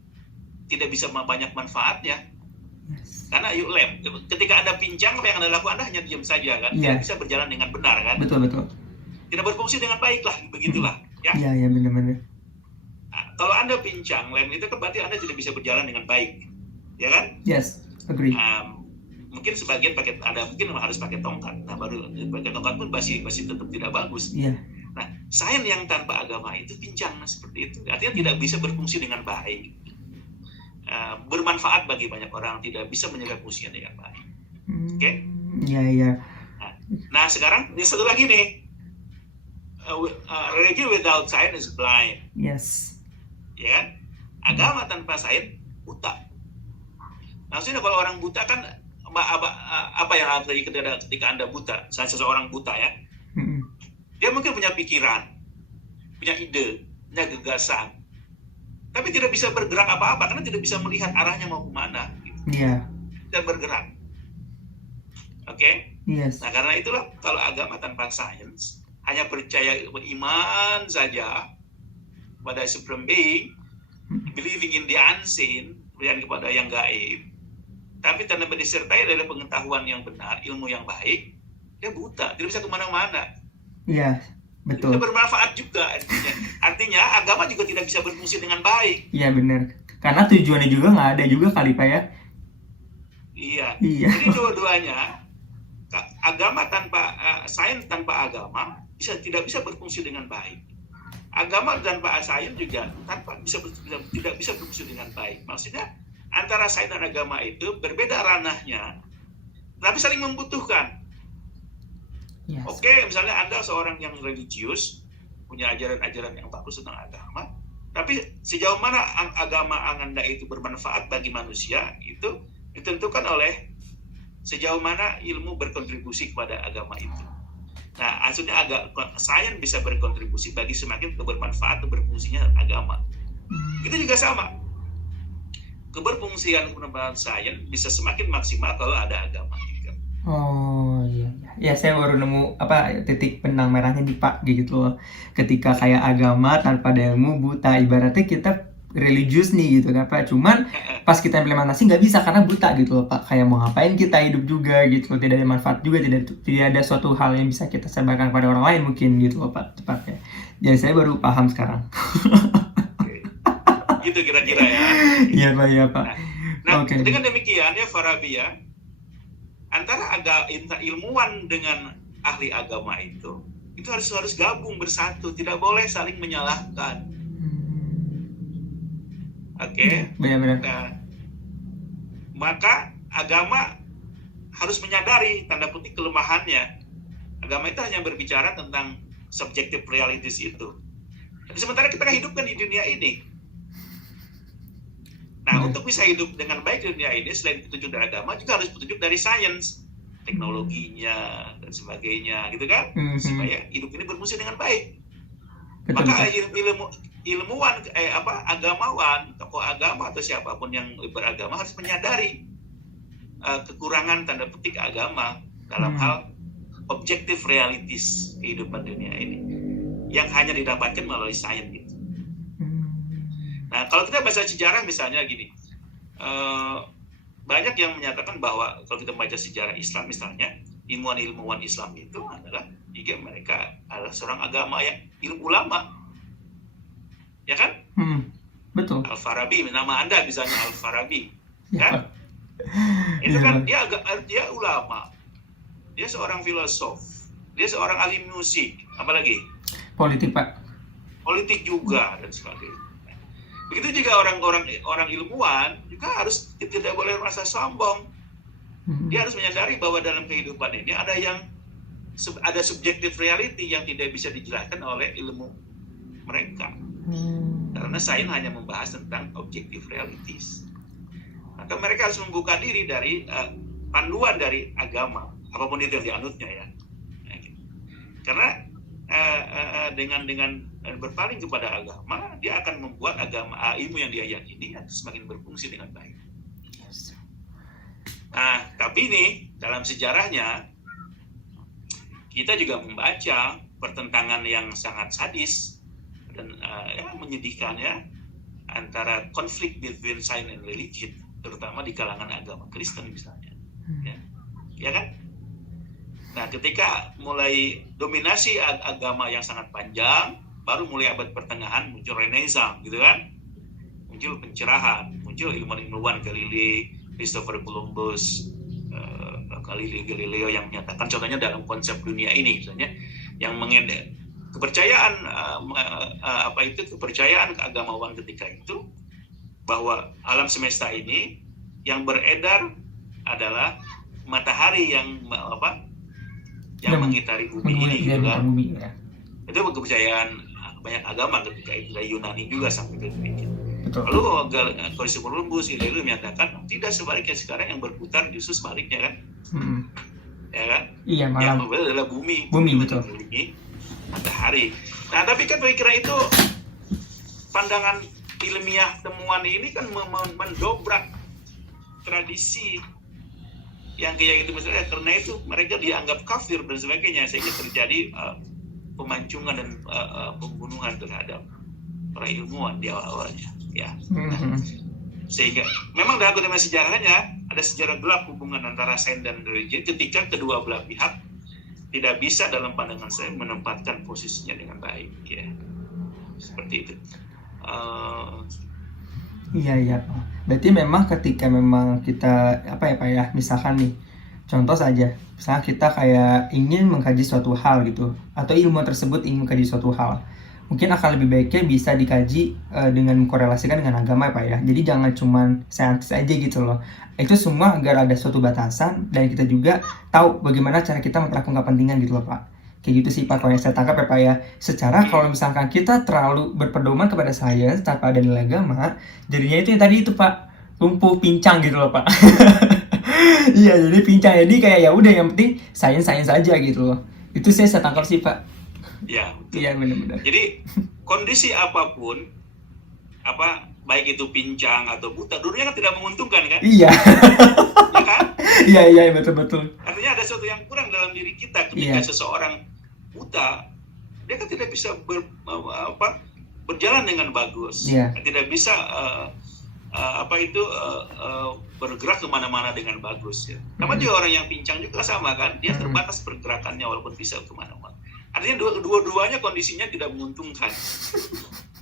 tidak bisa banyak manfaatnya. Karena lem, ketika Anda pincang, apa yang Anda lakukan, Anda hanya diam saja kan, tidak bisa berjalan dengan benar kan. Betul. Tidak berfungsi dengan baik lah, begitulah. Ya. Iya, benar-benar. Nah, kalau Anda pincang lem itu kan berarti Anda tidak bisa berjalan dengan baik, ya kan? Yes, agree. Mungkin sebagian Anda mungkin harus pakai tongkat. Nah, baru pakai tongkat pun masih tetap tidak bagus. Iya. Nah, sains yang tanpa agama itu pincang seperti itu. Artinya tidak bisa berfungsi dengan baik. Bermanfaat bagi banyak orang, tidak bisa menjaga fungsinya dengan baik. Oke? Iya. Nah, sekarang ini satu lagi nih. Religion without science is blind. Yes. Ya kan? Agama tanpa sains buta. Maksudnya kalau orang buta kan apa yang terjadi ketika Anda buta? Saya seseorang buta ya. Dia mungkin punya pikiran, punya ide, punya gagasan, tapi tidak bisa bergerak apa-apa karena tidak bisa melihat arahnya mau kemana. Iya. Tidak bergerak. Oke? Yes. Nah, karena itulah kalau agama tanpa sains, hanya percaya beriman saja pada supreme being, believing in the unseen, percaya kepada yang gaib, tapi tanpa disertai dari pengetahuan yang benar, ilmu yang baik, dia buta, tidak bisa kemana-mana. Iya, betul. Tidak bermanfaat juga artinya agama juga tidak bisa berfungsi dengan baik. Iya, benar. Karena tujuannya juga nggak ada juga kali Pak ya. Iya. Iya. Jadi dua-duanya, agama tanpa sains tanpa agama tidak bisa berfungsi dengan baik. Agama tanpa sains juga tidak bisa berfungsi dengan baik. Maksudnya antara sains dan agama itu berbeda ranahnya, tapi saling membutuhkan. Yes. Oke, misalnya Anda seorang yang religius, punya ajaran-ajaran yang bagus tentang agama, tapi sejauh mana agama Anda itu bermanfaat bagi manusia itu ditentukan oleh sejauh mana ilmu berkontribusi kepada agama itu. Nah, maksudnya sains bisa berkontribusi bagi semakin bermanfaat atau berfungsinya agama. Itu juga sama. Keberfungsian pengembangan sains bisa semakin maksimal kalau ada agama. Oh iya. Ya saya baru nemu titik benang merahnya di Pak gitu loh. Ketika kayak agama tanpa ada ilmu buta, ibaratnya kita religius nih gitu kan Pak. Cuman pas kita implementasi nggak bisa karena buta gitu loh Pak. Kayak mau ngapain kita hidup juga gitu loh. Tidak ada manfaat juga, tidak ada suatu hal yang bisa kita sebarkan kepada orang lain mungkin gitu loh Pak tepatnya. Jadi saya baru paham sekarang. Gitu kira-kira ya. Iya Pak. Nah, dengan demikian ya Farabi ya, antara ilmuwan dengan ahli agama itu harus gabung bersatu, tidak boleh saling menyalahkan. Oke. Benar-benar. Nah, maka agama harus menyadari tanda petik kelemahannya. Agama itu hanya berbicara tentang subjective realities itu. Tapi sementara kita hidupkan di dunia ini. Nah, untuk bisa hidup dengan baik di dunia ini, selain petunjuk dari agama, juga harus petunjuk dari sains, teknologinya, dan sebagainya, gitu kan? Supaya hidup ini berfungsi dengan baik. Betul, maka ilmuwan, agamawan, tokoh agama atau siapapun yang beragama harus menyadari kekurangan tanda petik agama dalam hal objective realities kehidupan dunia ini, yang hanya didapatkan melalui sains gitu. Nah, kalau kita baca sejarah misalnya gini, banyak yang menyatakan bahwa kalau kita baca sejarah Islam misalnya, ilmuwan Islam itu adalah mereka adalah seorang agama yang ulama, ya kan? Betul. Al-Farabi, nama Anda misalnya Al-Farabi, kan? Itu Iya, kan Bang. dia ulama, dia seorang filosof, dia seorang ahli musik, apalagi Politik, Pak. politik juga dan sebagainya. Begitu juga orang ilmuwan juga harus tidak boleh merasa sombong. Dia harus menyadari bahwa dalam kehidupan ini ada subjektif reality yang tidak bisa dijelaskan oleh ilmu mereka. Karena sains hanya membahas tentang objective realities. Maka mereka harus membuka diri dari panduan dari agama, apapun itu yang dianutnya ya. Karena dengan berpaling kepada agama, dia akan membuat ilmu yang dia yakini semakin berfungsi dengan baik. Nah, tapi ini dalam sejarahnya kita juga membaca pertentangan yang sangat sadis dan menyedihkan ya antara konflik between science and religion, terutama di kalangan agama Kristen misalnya, ya kan? Nah, ketika mulai dominasi agama yang sangat panjang, baru mulai abad pertengahan muncul Renaissance, gitu kan? Muncul pencerahan, muncul ilmuwan Galilei, Christopher Columbus, Galileo yang menyatakan, contohnya dalam konsep dunia ini, misalnya, yang kepercayaan kepercayaan keagamawan ketika itu bahwa alam semesta ini yang beredar adalah matahari yang mengitari bumi ini gitu kan. Itu kepercayaan banyak agama ketika itu, dari Yunani juga sampai ke Grecia. Lalu Christopher Columbus Galileo menyatakan tidak, sebaliknya sekarang yang berputar justru sebaliknya kan. Ya kan? Iya, malam. Yang berbeda adalah bumi betul. Matahari. Nah, tapi kan pikiran itu, pandangan ilmiah temuan ini kan mendobrak tradisi yang kayak gitu misalnya, karena itu mereka dianggap kafir dan sebagainya, sehingga terjadi pemancingan dan pembunuhan terhadap para ilmuwan di awal-awalnya ya. Sehingga memang dalam konteks sejarahnya ada sejarah gelap hubungan antara sains dan religion ketika kedua belah pihak tidak bisa dalam pandangan saya menempatkan posisinya dengan baik ya, seperti itu. Iya. Berarti memang ketika memang kita Pak ya, misalkan nih, contoh saja, misalnya kita kayak ingin mengkaji suatu hal gitu, atau ilmu tersebut ingin mengkaji suatu hal, mungkin akan lebih baiknya bisa dikaji dengan mengkorelasikan dengan agama Pak ya. Jadi jangan cuman saintis aja gitu loh. Itu semua agar ada suatu batasan dan kita juga tahu bagaimana cara kita memperlakukan kepentingan gitu loh Pak. Kayak gitu sih Pak, kalau yang saya tangkap ya Pak ya. Secara kalau misalkan kita terlalu berpedoman kepada sains tanpa ada nilai agama, jadinya itu yang tadi itu Pak, lumpuh pincang gitu loh Pak. Iya, jadi pincang. Jadi kayak ya udah, yang penting sains aja gitu loh. Itu saya tangkap sih Pak. Ya, iya benar-benar. Jadi kondisi apapun, baik itu pincang atau buta, dulunya kan tidak menguntungkan kan? Iya. Ya kan? Iya betul. Artinya ada sesuatu yang kurang dalam diri kita ketika seseorang buta, dia kan tidak bisa berjalan dengan bagus, tidak bisa bergerak kemana-mana dengan bagus ya. Sama juga orang yang pincang juga sama kan, dia terbatas pergerakannya walaupun bisa kemana-mana. Artinya dua-duanya kondisinya tidak menguntungkan,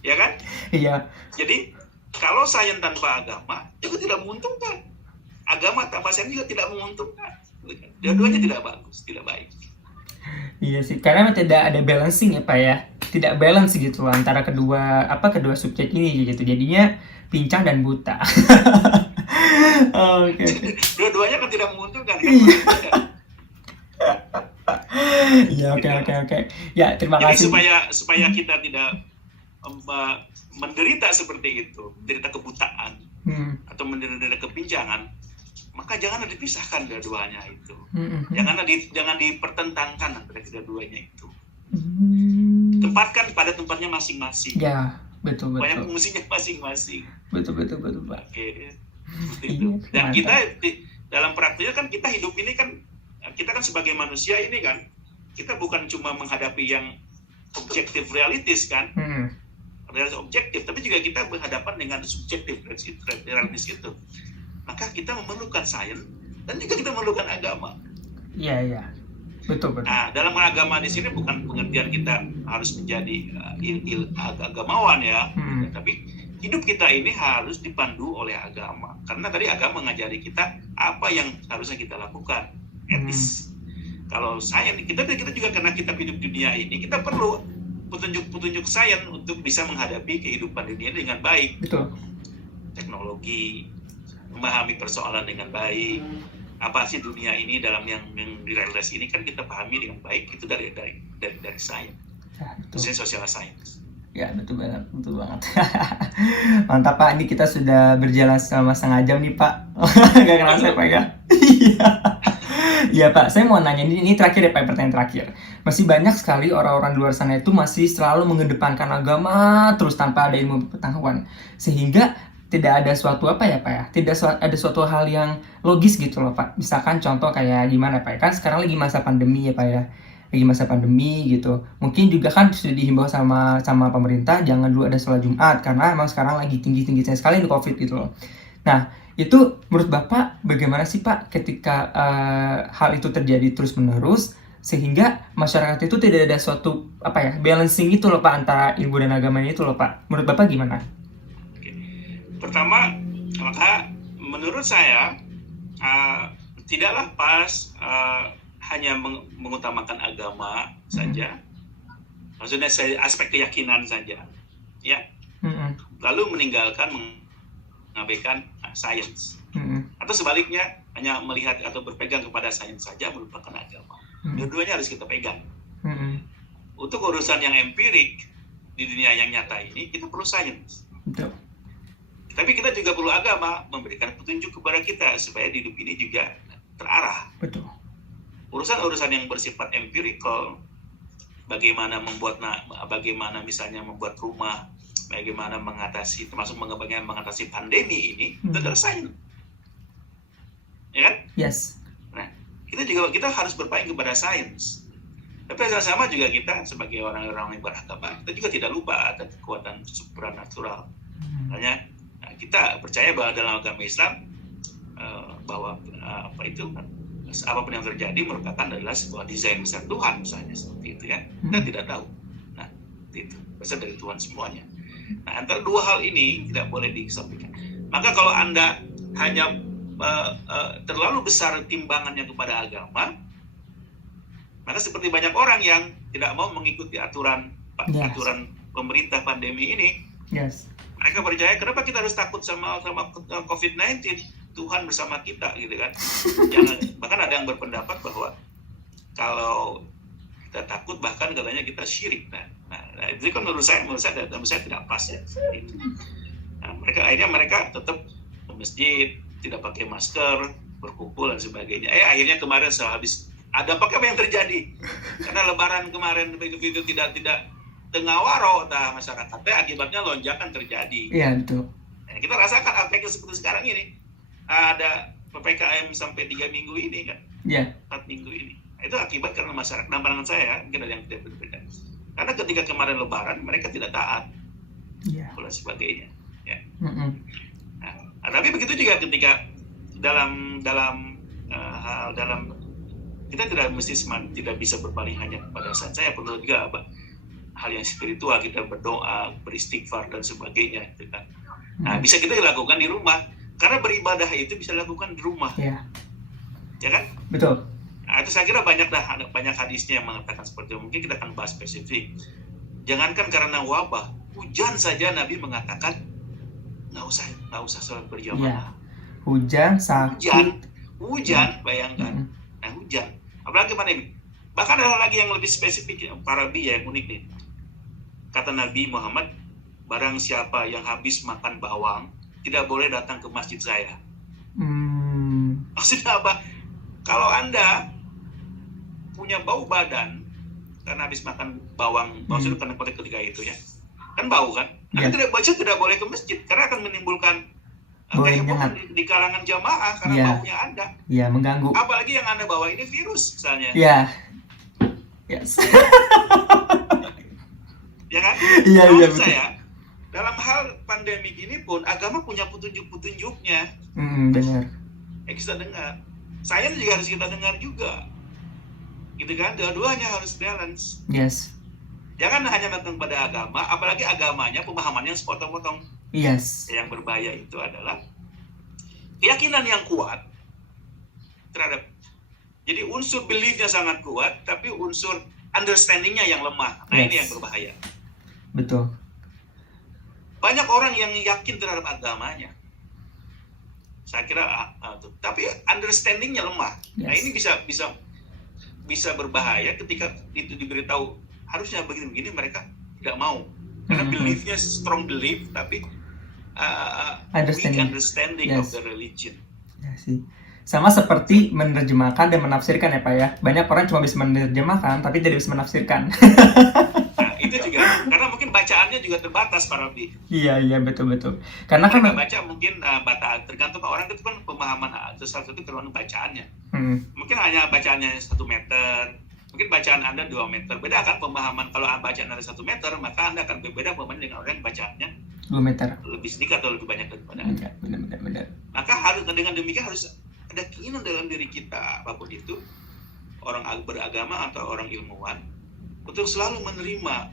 ya kan? Iya. Jadi kalau sains tanpa agama juga tidak menguntungkan, agama tanpa sains juga tidak menguntungkan. Dua-duanya tidak bagus, tidak baik. Iya sih, karena tidak ada balancing ya Pak ya, tidak balance gitu antara kedua subjek ini gitu. Jadinya pincang dan buta. Oke. Dua-duanya kan tidak menguntungkan kan? Iya, oke. Ya, terima kasih. Jadi supaya kita tidak menderita seperti itu, menderita kebutaan atau menderita kepincangan, maka janganlah dipisahkan dua-duanya itu. Jangan dipertentangkan antara kedua-duanya itu. Tempatkan pada tempatnya masing-masing. Ya, betul. Banyak fungsinya masing-masing. Betul Pak. Oke. Itu. Dan kita dalam praktiknya kan kita hidup ini kan, kita kan sebagai manusia ini kan, kita bukan cuma menghadapi yang objektif realitis kan, realitas objektif, tapi juga kita berhadapan dengan subjektif realitis itu. Maka kita memerlukan sains dan juga kita memerlukan agama. Iya. Betul. Nah, dalam agama di sini bukan pengertian kita harus menjadi agamawan ya, tapi hidup kita ini harus dipandu oleh agama. Karena tadi agama mengajari kita apa yang harusnya kita lakukan, etis. Kalau sains, kita juga karena kita hidup di dunia ini, kita perlu petunjuk sains untuk bisa menghadapi kehidupan dunia dengan baik. Betul. Teknologi, memahami persoalan dengan baik. Apa sih dunia ini dalam yang direalitas ini kan kita pahami dengan baik, itu dari sains. Ya, betul. Khususnya social science. Ya, betul banget. Mantap Pak, ini kita sudah berjalan selama setengah jam nih Pak. Gak kerasa Pak ya? Iya Pak, saya mau nanya, ini terakhir ya Pak, pertanyaan terakhir. Masih banyak sekali orang-orang di luar sana itu masih selalu mengedepankan agama terus tanpa ada ilmu pengetahuan. Sehingga tidak ada suatu apa ya Pak ya, tidak ada suatu hal yang logis gitu loh Pak. Misalkan contoh kayak gimana Pak, kan sekarang lagi masa pandemi ya Pak ya. Lagi masa pandemi gitu. Mungkin juga kan sudah dihimbau sama pemerintah jangan dulu ada sholat Jumat karena emang sekarang lagi tinggi-tingginya sekali di Covid gitu loh. Nah, itu menurut Bapak bagaimana sih Pak ketika hal itu terjadi terus-menerus sehingga masyarakat itu tidak ada suatu apa ya, balancing itu loh Pak antara ilmu dan agamanya itu loh Pak. Menurut Bapak gimana? Pertama, maka menurut saya tidaklah pas hanya mengutamakan agama saja, maksudnya aspek keyakinan saja, ya, lalu meninggalkan mengabaikan sains, atau sebaliknya hanya melihat atau berpegang kepada sains saja melupakan agama. Dua-duanya harus kita pegang. Untuk urusan yang empirik di dunia yang nyata ini kita perlu sains. Betul. Tapi kita juga perlu agama memberikan petunjuk kepada kita supaya hidup ini juga terarah. Betul. Urusan-urusan yang bersifat empirical, bagaimana misalnya membuat rumah, bagaimana mengatasi, termasuk mengatasi pandemi ini, itu adalah sains, ya kan? Yes. Nah, kita harus berpaling kepada sains. Tapi sama-sama juga kita sebagai orang-orang yang beragama, kita juga tidak lupa ada kekuatan supranatural. Makanya kita percaya bahwa dalam agama Islam bahwa apapun yang terjadi merupakan adalah sebuah desain besar Tuhan, misalnya seperti itu ya. Kita tidak tahu. Nah, itu besar dari Tuhan semuanya. Nah, antara dua hal ini tidak boleh disampaikan. Maka kalau Anda hanya terlalu besar timbangannya kepada agama, maka seperti banyak orang yang tidak mau mengikuti aturan pemerintah pandemi ini. Yes. Mereka percaya kenapa kita harus takut sama COVID-19? Tuhan bersama kita, gitu kan? Bahkan ada yang berpendapat bahwa kalau kita takut bahkan katanya kita syirik. Nah itu kan menurut saya tidak pas ya. Nah, mereka tetap ke masjid, tidak pakai masker, berkumpul dan sebagainya. Akhirnya kemarin sehabis ada apa yang terjadi? Karena Lebaran kemarin itu tidak tengawaro masyarakatnya, akibatnya lonjakan terjadi. Iya betul. Nah, kita rasakan efeknya seperti sekarang ini. Ada PPKM sampai 3 minggu ini kan? Iya. 4 minggu ini. Itu akibat karena masyarakat. Nah, pandangan saya mungkin ada yang tidak berbeda. Karena ketika kemarin Lebaran mereka tidak taat, dan sebagainya. Ya. Nah, tapi begitu juga ketika dalam kita tidak bisa berpaling hanya kepada sains. Saya perlu juga hal yang spiritual, kita berdoa, beristighfar dan sebagainya, gitu kan. Nah, bisa kita lakukan di rumah. Karena beribadah itu bisa dilakukan di rumah, ya kan? Betul. Nah, itu saya kira banyak hadisnya yang mengatakan seperti itu. Mungkin kita akan bahas spesifik. Jangankan karena wabah, hujan saja Nabi mengatakan nggak usah sholat berjamaah. Hujan, sakit. Hujan, bayangkan. Nah, hujan. Apalagi mana ini? Bahkan ada lagi yang lebih spesifik, Parabi yang unik nih. Kata Nabi Muhammad, barang siapa yang habis makan bawang tidak boleh datang ke masjid saya. Maksudnya apa? Kalau Anda punya bau badan karena habis makan bawang, maksudnya karena ketika itu ya, kan bau kan? Anda tidak boleh ke masjid karena akan menimbulkan kehebohan di kalangan jamaah karena baunya Anda. Iya, mengganggu. Apalagi yang Anda bawa ini virus misalnya. Iya. Yes. Ya kan? Iya, betul. Saya dalam hal pandemi ini pun agama punya petunjuk-petunjuknya. Benar. Kita dengar. Sains juga harus kita dengar juga. Gitu kan? Dua-duanya harus balance. Yes. Jangan hanya datang pada agama, apalagi agamanya pemahamannya sepotong-potong. Yes. Yang berbahaya itu adalah keyakinan yang kuat terhadap, jadi unsur beliefnya sangat kuat, tapi unsur understandingnya yang lemah. Nah, ini yang berbahaya. Betul. Banyak orang yang yakin terhadap agamanya, saya kira, tapi understandingnya lemah. Yes. Nah, ini bisa berbahaya ketika itu diberitahu harusnya begini-begini, mereka tidak mau karena beliefnya strong belief, tapi weak understanding of the religion. Ya sih. Sama seperti menerjemahkan dan menafsirkan ya Pak ya. Banyak orang cuma bisa menerjemahkan tapi tidak bisa menafsirkan. Nah, itu juga karena mungkin bacaannya juga terbatas Pak Robi. Iya betul. Karena kan baca mungkin tergantung orang itu kan pemahaman sesuatu itu tergantung bacaannya. Mungkin hanya bacaannya 1 meter, mungkin bacaan Anda 2 meter. Beda kan pemahaman, kalau bacaan Anda 1 meter, maka Anda akan berbeda pemahaman dengan orang yang bacaannya 2 meter. Lebih sedikit atau lebih banyak daripada Anda. Benar. Maka harus dengan demikian harus ada keinginan dalam diri kita, apapun itu, orang beragama atau orang ilmuwan, untuk selalu menerima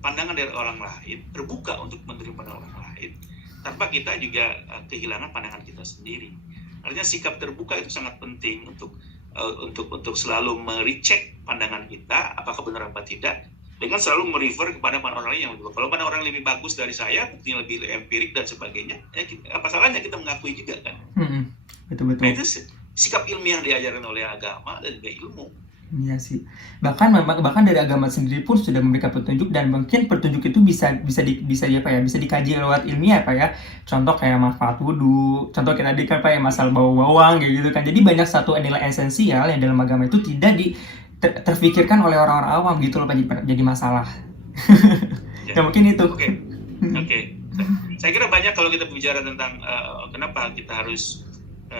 pandangan dari orang lain, terbuka untuk menerima pandangan orang lain, tanpa kita juga kehilangan pandangan kita sendiri. Artinya sikap terbuka itu sangat penting untuk selalu merecek pandangan kita, apakah benar apa tidak, dengan selalu merefer kepada pandangan orang lain yang lebih bagus. Kalau pandangan orang lebih bagus dari saya, buktinya lebih empirik dan sebagainya, ya apa salahnya kita mengakui juga kan? Betul. Nah, itu sikap ilmiah diajarkan oleh agama dan juga ilmu. Iya sih. Bahkan dari agama sendiri pun sudah memberikan petunjuk, dan mungkin petunjuk itu bisa dikaji lewat ilmiah Pak ya. Contoh kayak manfaat wudhu, contoh kita tadi kan Pak ya masalah bau bawang kayak gitu kan. Jadi banyak satu nilai esensial yang dalam agama itu tidak terfikirkan oleh orang-orang awam gitu loh Pak, jadi masalah. Ya mungkin itu. Oke. Saya kira banyak kalau kita bicara tentang kenapa kita harus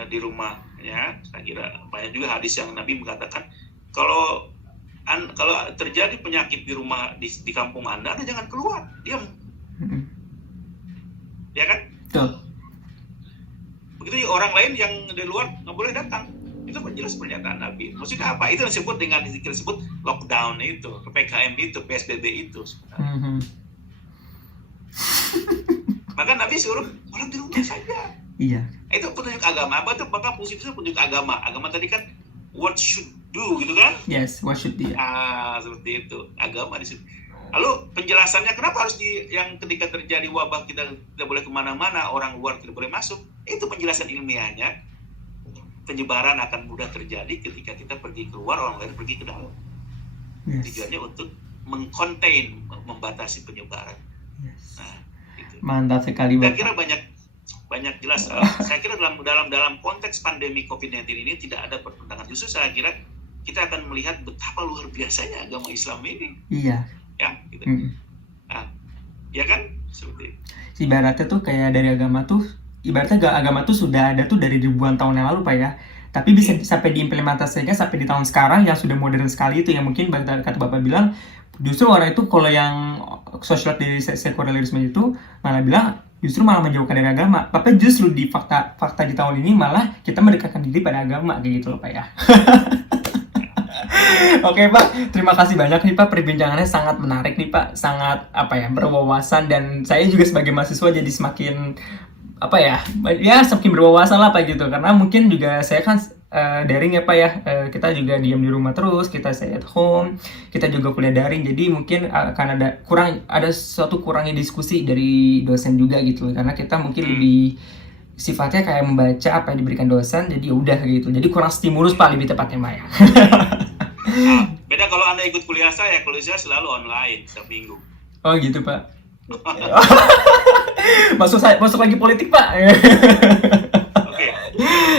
di rumah ya. Saya kira banyak juga hadis yang Nabi mengatakan kalau terjadi penyakit di rumah di kampung Anda jangan keluar, diam. Ya kan? Betul. Begitu orang lain yang di luar nggak boleh datang. Itu jelas pernyataan Nabi. Maksudnya apa? Itu disebut dengan disebut lockdown itu, PPKM itu, PSBB itu. Maka Nabi suruh orang di rumah saja. Iya. Itu petunjuk agama. Apa itu? Maka fungsi itu petunjuk agama. Agama tadi kan what should do gitu kan? Yes, what should do. Seperti itu. Agama di situ. Lalu penjelasannya kenapa harus yang ketika terjadi wabah kita tidak boleh kemana-mana, orang luar tidak boleh masuk. Itu penjelasan ilmiahnya. Penyebaran akan mudah terjadi ketika kita pergi keluar, orang lain pergi ke dalam. Yes. Tujuannya untuk mengcontain, membatasi penyebaran. Yes. Nah, gitu. Mantap sekali Bapak. Saya kira banyak jelas. Saya kira dalam konteks pandemi COVID-19 ini tidak ada pertentangan. Justru saya kira kita akan melihat betapa luar biasanya agama Islam ini. Iya. Ya, gitu. Ya kan? Seperti itu. Ibaratnya tuh kayak dari agama tuh, ibaratnya agama tuh sudah ada tuh dari ribuan tahun yang lalu Pak ya. Tapi bisa sampai diimplementasikan sampai di tahun sekarang yang sudah modern sekali itu, yang mungkin kata Bapak bilang justru orang itu kalau yang social dari sekularisme itu malah bilang justru malah menjauhkan dari agama. Tapi justru di fakta di tahun ini malah kita mendekatkan diri pada agama kayak gitu loh Pak ya. Oke Pak, terima kasih banyak nih Pak, perbincangannya sangat menarik nih Pak, sangat berwawasan, dan saya juga sebagai mahasiswa jadi semakin semakin berwawasan lah Pak gitu, karena mungkin juga saya kan daring ya Pak ya, kita juga diam di rumah terus, kita stay at home, kita juga kuliah daring, jadi mungkin akan ada suatu kurangnya diskusi dari dosen juga gitu, karena kita mungkin lebih sifatnya kayak membaca apa yang diberikan dosen, jadi udah gitu, jadi kurang stimulus Pak, lebih tepatnya Pak ya. Beda kalau Anda ikut kuliah saya selalu online setiap minggu. Oh gitu Pak. masuk lagi politik Pak. Oke.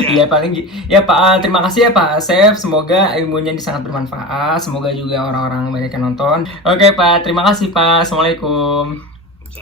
Iya paling ya Pak, terima kasih ya Pak Asep, semoga ilmunya sangat bermanfaat, semoga juga orang-orang banyak yang nonton. Oke Pak, terima kasih Pak, assalamualaikum.